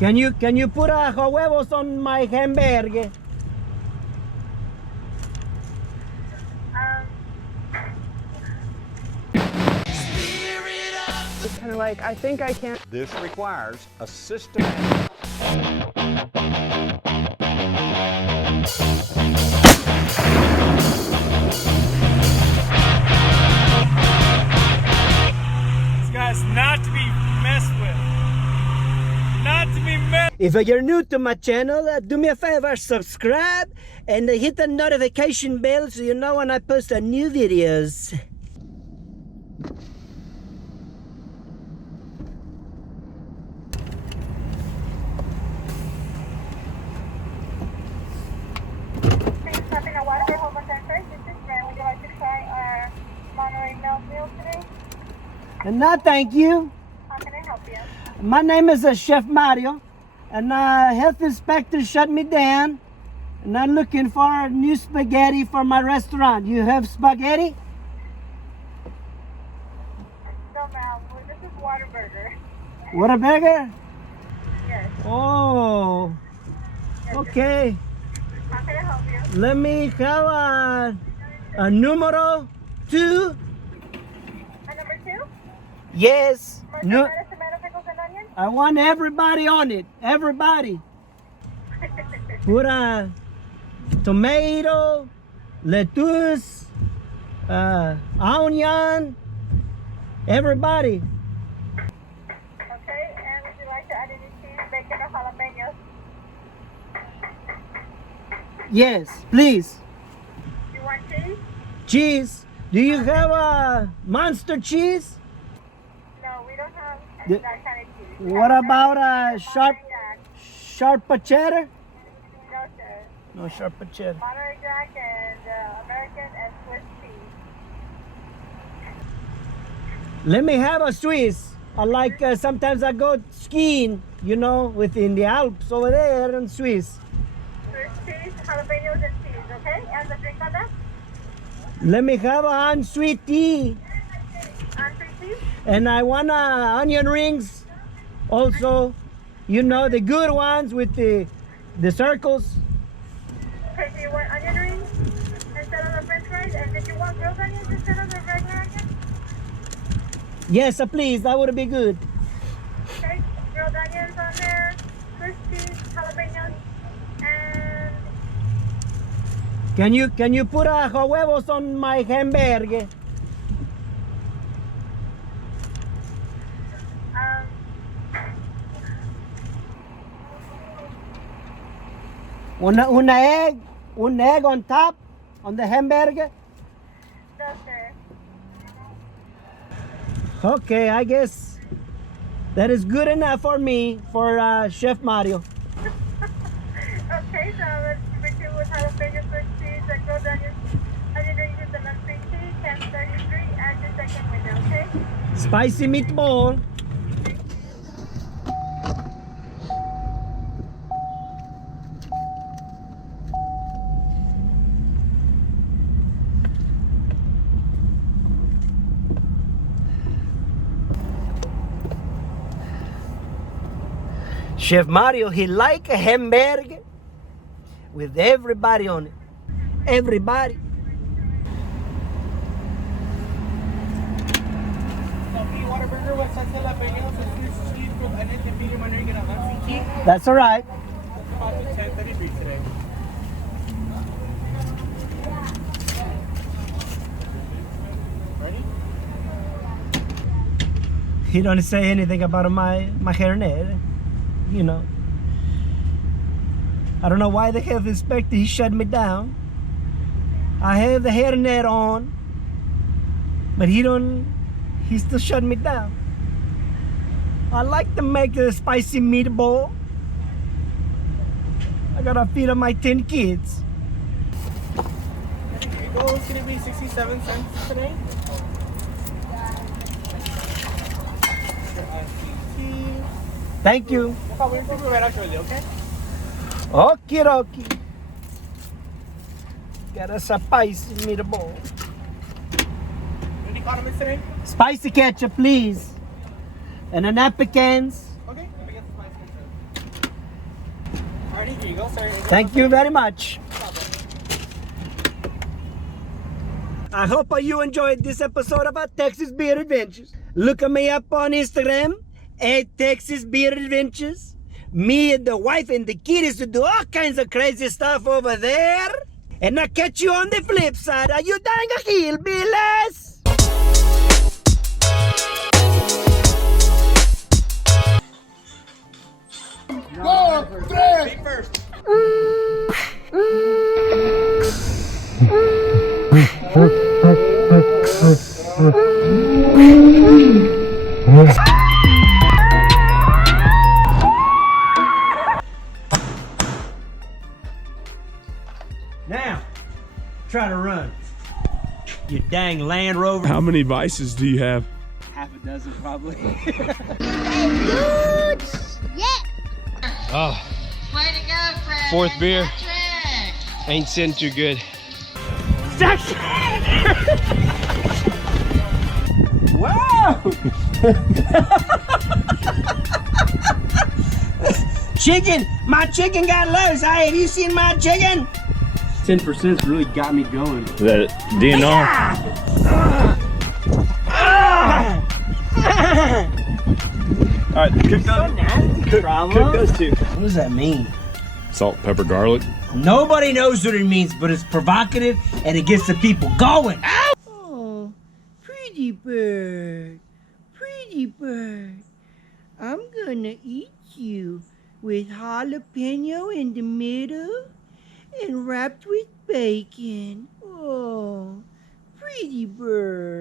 Can you put huevos on my hamburger? It's kind of like, I think I can. This requires a systematic. This guy's not to be messed with. Not to be messed. If you're new to my channel, do me a favor, subscribe and hit the notification bell so you know when I post new videos. No, thank you. How can I help you? My name is Chef Mario, and health inspector shut me down, and I'm looking for new spaghetti for my restaurant. You have spaghetti? No, ma'am. This is Whataburger. Whataburger? Yes. Oh, okay. How can I help you? Let me have a numero 2. A number 2? Yes. No, Tomato, pickles, and onions? I want everybody on it. Everybody. Put a tomato, lettuce, onion. Everybody. Okay, and would you like to add any cheese, bacon, or jalapenos? Yes, please. You want cheese? Cheese. Do you have a monster cheese? No, we don't have The- that kind of cheese. What about a sharp cheddar? No, sir. No sharp cheddar. Monterey Jack and American and Swiss cheese. Let me have a Swiss. I like sometimes I go skiing, you know, within the Alps over there in Swiss. Swiss cheese, jalapenos, and cheese, okay? And the drink on that? Let me have a sweet tea, And sweet cheese? and I want onion rings, also, you know, the good ones with the circles. Okay, so you want onion rings instead of the french fries? And did you want grilled onions instead of the regular onions? Yes, please, that would be good. Okay, grilled onions on there, Swiss cheese, jalapenos, and Can you put huevos on my hamburger? Un egg on top, on the hamburger. no, sir. Okay, I guess that is good enough for me, for Chef Mario. Okay, so let's make it with jalapenos, Swiss cheese, and grilled onions, onion rings with the non-sweet tea, 1033, and your second window, okay? Spicy meatball. Chef Mario, he like a hamburger with everybody on it. Everybody. Whataburger with jalapenos and Swiss cheese with onions and medium onion and a sweet tea. That's all right. That's about 1033 today. Ready? He don't say anything about my hairnet, you know. I don't know why the health inspector, he shut me down. I have the hairnet on, but he still shut me down. I like to make a spicy meatball. I gotta feed my 10 kids. Here you go. It's gonna be 67 cents today. Thank you. We'll take it right out shortly, okay? Okie dokie. Got a spicy meatball. Any condiments today? Spicy ketchup, please. And a napkins. Okay, let me get the spice ketchup. Here you go, sir. Thank you very much. I hope you enjoyed this episode of our Texas Beer Adventures. Look me up on Instagram at Texas Beer Adventures. Me and the wife and the kiddies to do all kinds of crazy stuff over there. And I'll catch you on the flip side. Are you dang a hillbillies? Feet first. Now, try to run. You dang Land Rover. How many vices do you have? Half a dozen probably. Oh, Way to go, Fred. fourth beer. Patrick. Ain't sitting too good. Wow! Chicken! My chicken got loose. Hey, have you seen my chicken? 10% really got me going. That DNR. All right, cook those. Cook those two. What does that mean? Salt, pepper, garlic. Nobody knows what it means, but it's provocative and it gets the people going. Oh, pretty bird, pretty bird. I'm gonna eat you with jalapeno in the middle and wrapped with bacon. Oh, pretty bird.